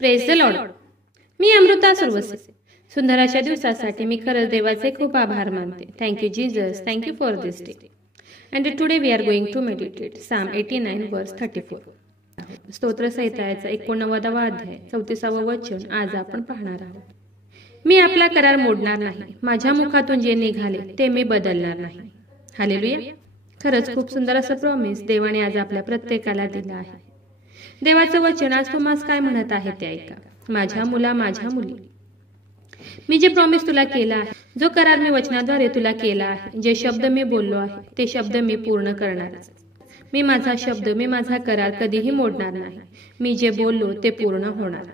Praise the lord. मी अमृता सुरवसे. सुंदर अशा दिवसासाठी मी खरंच देवाचे खूप आभार मानते. Thank you Jesus, thank you for this day. And today we are going to meditate psalm 89 verse 34. स्तोत्र संहिताचा 89वा अध्याय 34वे वचन आज आपण पाहणार आहोत. मी आपला करार मोडणार नाही, माझ्या मुखातून जे निघाले ते मी बदलणार नाही. हालेलुया. खरंच खूप सुंदर असं प्रॉमिस देवाने आज आपल्या प्रत्येकाला दिलं आहे. देवाचं वचन आज तुम्हाला काय म्हणत आहे ते ऐका. माझ्या मुला, माझ्या मुली, मी जे प्रॉमिस तुला केला आहे, जो करार मी वचनाद्वारे तुला केला आहे, जे शब्द मी बोललो आहे ते शब्द मी पूर्ण करणार. मी माझा शब्द, मी माझा करार कधीही मोडणार नाही. मी जे बोललो ते पूर्ण होणार.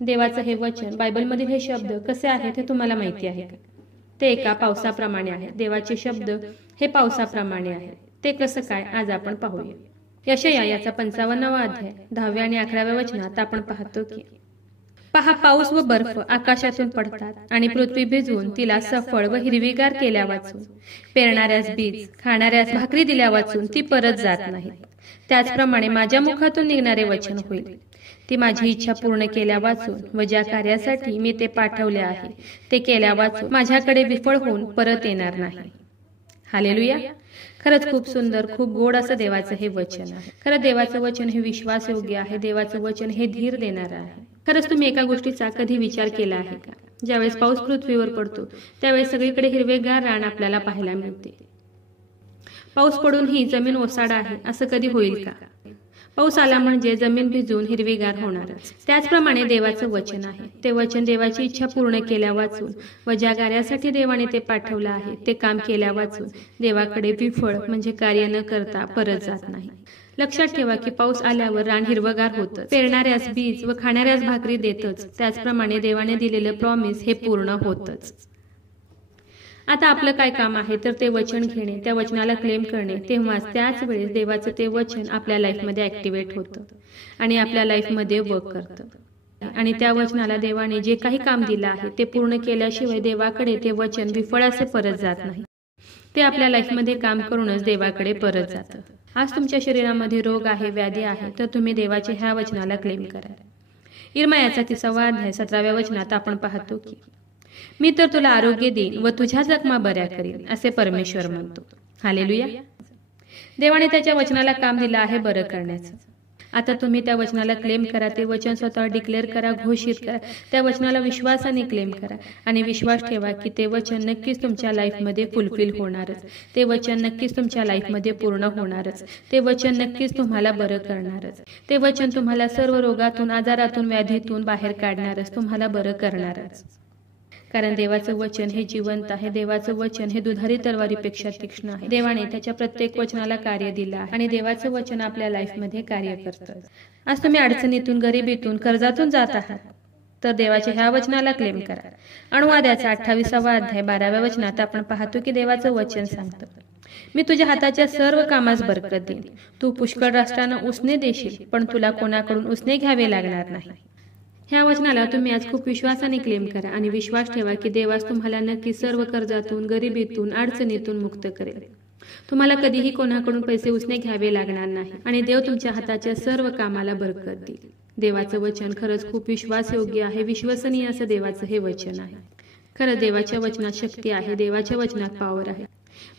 देवाचं हे वचन, बायबलमधील हे शब्द कसे आहेत हे तुम्हाला माहिती आहे का? ते एका पावसाप्रमाणे आहे. देवाचे शब्द हे पावसाप्रमाणे आहे. ते कसं काय आज आपण पाहूया. यशाया याचा 55वा अध्याय 10व्या आणि 11व्या वचनात आपण पाहतो की, पहा, पाऊस व बर्फ आकाशातून पडतात आणि पृथ्वी भिजवून तिला सफळ व हिरवीगार केल्या वाचून, पेरणाऱ्यास बीज, खाणाऱ्यास भाकरी दिल्या वाचून ती परत जात नाही. त्याचप्रमाणे माझ्या मुखातून निघणारे वचन होईल. ती माझी इच्छा पूर्ण केल्या वाचून व ज्या कार्यासाठी मी ते पाठवले आहे ते केल्या वाचून माझ्याकडे विफळ होऊन परत येणार नाही. हालेलुया. खरंच खूप सुंदर, खूप गोड असं देवाचं हे वचन आहे. खरं देवाचं वचन हे विश्वासयोग्य आहे. देवाचं वचन हे धीर देणारं आहे. खरंच तुम्ही एका गोष्टीचा कधी विचार केला आहे का? ज्यावेळेस पाऊस पृथ्वीवर पडतो त्यावेळेस सगळीकडे हिरवेगार रान आपल्याला पाहायला मिळते. पाऊस पडून ही जमीन ओसाड आहे असं कधी होईल का? पाऊस आला म्हणजे जमीन भिजून हिरवीगार होणारच. त्याचप्रमाणे देवाचं वचन आहे. ते वचन देवाची इच्छा पूर्ण केल्या वाचून व ज्या कार्यासाठी देवाने ते पाठवलं आहे ते काम केल्या वाचून देवाकडे विफळ म्हणजे कार्य न करता परत जात नाही. लक्षात ठेवा की पाऊस आल्यावर रान हिरवगार होतं, पेरणाऱ्यास बीज व खाणाऱ्यास भाकरी देतच. त्याचप्रमाणे देवाने दिलेलं प्रॉमिस हे पूर्ण होतच. आता आपलं काय काम आहे तर ते वचन घेणे, त्या वचनाला क्लेम करणे. तेव्हाच त्याच वेळेस देवाचं ते वचन आपल्या लाईफमध्ये ऍक्टिव्हेट होतं आणि आपल्या लाईफमध्ये वर्क करतं. आणि त्या वचनाला देवाने जे काही काम दिलं आहे ते पूर्ण केल्याशिवाय देवाकडे ते वचन विफळ असे परत जात नाही. ते आपल्या लाईफमध्ये काम करूनच देवाकडे परत जातं. आज तुमच्या शरीरामध्ये रोग आहे, व्याधी आहे, तर तुम्ही देवाच्या ह्या वचनाला क्लेम करा. इर्मायाचा 30वा अध्याय 17व्या वचनात आपण पाहतो की, मी तर तुला आरोग्य देईन व तुझ्या जखमा बऱ्या करीन असे परमेश्वर म्हणतो. हालेलुया. देवाने त्याच्या वचनाला काम दिलं आहे बरं करण्याचं. आता तुम्ही त्या वचनाला क्लेम करा. ते वचन स्वतः डिक्लेअर करा, घोषित करा. त्या वचनाला विश्वासाने क्लेम करा आणि विश्वास ठेवा की ते वचन नक्कीच तुमच्या लाईफमध्ये फुलफिल होणारच. ते वचन नक्कीच तुमच्या लाईफमध्ये पूर्ण होणारच. ते वचन नक्कीच तुम्हाला बरं करणारच. ते वचन तुम्हाला सर्व रोगातून, आजारातून, व्याधीतून बाहेर काढणारच, तुम्हाला बरं करणारच. कारण देवाचं वचन हे जिवंत आहे. देवाचं वचन हे दुधारी तलवारीपेक्षा तीक्ष्ण आहे. देवाने त्याच्या प्रत्येक वचनाला कार्य दिलं आहे आणि देवाचं वचन आपल्या लाईफमध्ये कार्य करतं. आज तुम्ही अडचणीतून, गरिबीतून, कर्जातून जात आहात तर देवाच्या ह्या वचनाला क्लेम करा. अनुवादाचा 28वा अध्याय 12व्या वचनात आपण पाहतो की देवाचं वचन सांगतं, मी तुझ्या हाताच्या सर्व कामास बरकत देईन. तू पुष्कळ राष्ट्रांना उसने देशील पण तुला कोणाकडून उसने घ्यावे लागणार नाही. ह्या वचनाला तुम्ही आज खूप विश्वासाने क्लेम करा आणि विश्वास ठेवा की देवास तुम्हाला नक्की सर्व कर्जातून, गरिबीतून, अडचणीतून मुक्त करेल. तुम्हाला कधीही कोणाकडून पैसे उसने घ्यावे लागणार नाही आणि देव तुमच्या हाताच्या सर्व कामाला बरकत देईल. देवाचं वचन खरंच खूप विश्वासयोग्य आहे. विश्वसनीय असं देवाचं हे वचन आहे. खरं देवाच्या वचनात शक्ती आहे. देवाच्या वचनात पॉवर आहे.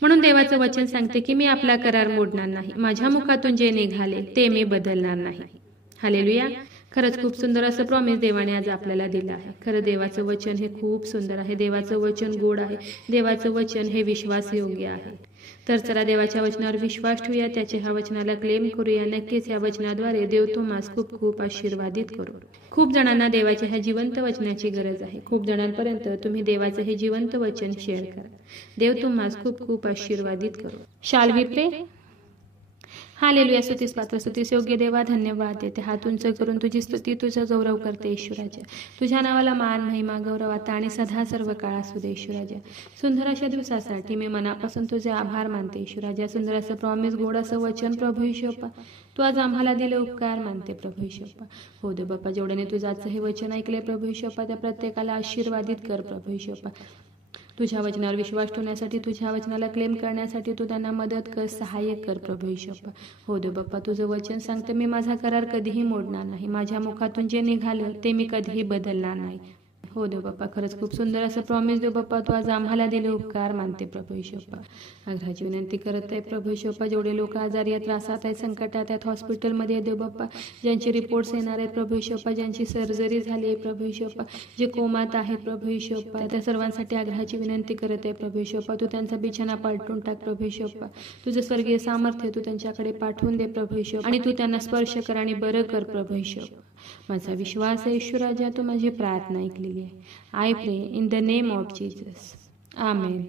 म्हणून देवाचं वचन सांगते की मी आपला करार मोडणार नाही, माझ्या मुखातून जे निघाले ते मी बदलणार नाही. हालेलुया. खरंच खूप सुंदर असं प्रॉमिस देवाने आज आपल्याला दिलं आहे. खरं देवाचं वचन हे खूप सुंदर आहे. देवाचं वचन गोड आहे. देवाचं वचन हे विश्वासयोग्य आहे. तर चला देवाच्या वचनावर विश्वास ठेवूया, त्याच्या ह्या वचनाला क्लेम करूया. नक्कीच या वचनाद्वारे देव तुम्हाला खूप खूप आशीर्वादित करू. खूप जणांना देवाच्या ह्या जिवंत वचनाची गरज आहे. खूप जणांपर्यंत तुम्ही देवाचं हे जिवंत वचन शेअर करा. देव तुम्हाला खूप खूप आशीर्वादित करू. शाल वी प्रे. हालेलुया. स्तुतीस पात्र, स्तुतीस योग्य देवा, धन्यवाद देते. हात उंच करून तुझी स्तुती, तुझा गौरव करते ईश्वराजा. तुझ्या नावाला मान, महिमा, गौरव आता आणि सदा सर्व काळ असू दे ईश्वराजा. सुंदर अशा दिवसासाठी मी मनापासून तुझे आभार मानते ईश्वराजा. सुंदर असं प्रॉमिस, गोड असं वचन प्रभू ईश्वपा तू आज आम्हाला दिले उपकार मानते प्रभू ईश्वपा. हो दे बाप्पा, जेवढ्याने तुझं आजचं हे वचन ऐकले प्रभू ईश्वपा त्या प्रत्येकाला आशीर्वादित कर प्रभू ईश्वपा. तुझ्या वचनावर विश्वास ठेवण्यासाठी, तुझ्या वचनाला क्लेम करण्यासाठी तू त्यांना मदत कर, सहाय्य कर प्रभू येशूप्पा. हो देव बाप्पा, तुझं वचन सांगतं, मी माझा करार कधीही मोडणार नाही. माझ्या मुखातून जे निघालं ते मी कधीही बदलणार नाही. हो देव बाप्पा, खरंच खूप सुंदर असं प्रॉमिस देव बाप्पा, तू आज आम्हाला दिले उपकार मानते प्रभू येशूप्पा. आग्रहाची विनंती करत आहे प्रभू येशूप्पा, जेवढे लोक आजारी आहेत, त्रासात आहेत, संकटात आहेत, हॉस्पिटलमध्ये देव बाप्पा, ज्यांचे रिपोर्ट्स येणार आहेत प्रभू येशूप्पा, ज्यांची सर्जरी झाली आहे प्रभू येशूप्पा, जे कोमात आहेत प्रभू येशूप्पा, त्या सर्वांसाठी आग्रहाची विनंती करत आहे प्रभू येशूप्पा, तू त्यांचा बिछाना पालटून टाक प्रभू येशूप्पा. तुझं स्वर्गीय सामर्थ्य तू त्यांच्याकडे पाठवून दे प्रभू येशूप्पा, आणि तू त्यांना स्पर्श कर आणि बरं कर प्रभू येशूप्पा. माझा विश्वास आहे येशू राजा, तू माझी प्रार्थना ऐकलेली आहे. आय प्रे in the name of Jesus. Amen.